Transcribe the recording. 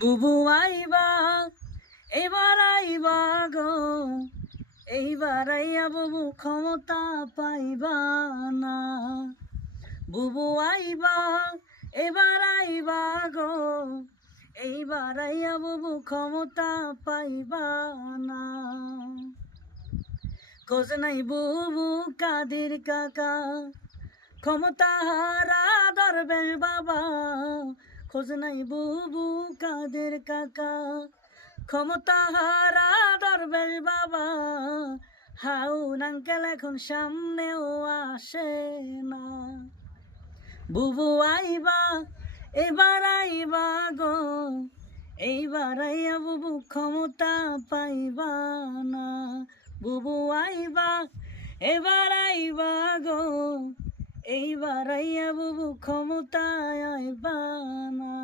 বুবু আইবা এবার আইবা গো, এইবার আইয়া বুবু ক্ষমতা পাইবা না। বুবু আইবা এবার আইবা গো, এইবার আইয়া বুবু ক্ষমতা পাইবা না। খোঁজ নাই বুবু কাদের কাকা, ক্ষমতা হারা দরবেশ বাবা। খোঁজ নাই বুবু কাদের কাকা, ক্ষমতা হারা দরবেশ বাবা। হাউন আঙ্কেল এখন সামনেও আসে না। বুবু আইবা এবার আইবা গো, এইবার আইয়া বুবু ক্ষমতা পাইবা না। বুবু আইবা এবার আইবা গো, এইবার আইয়া বুবু ক্ষমতায় আইবা না।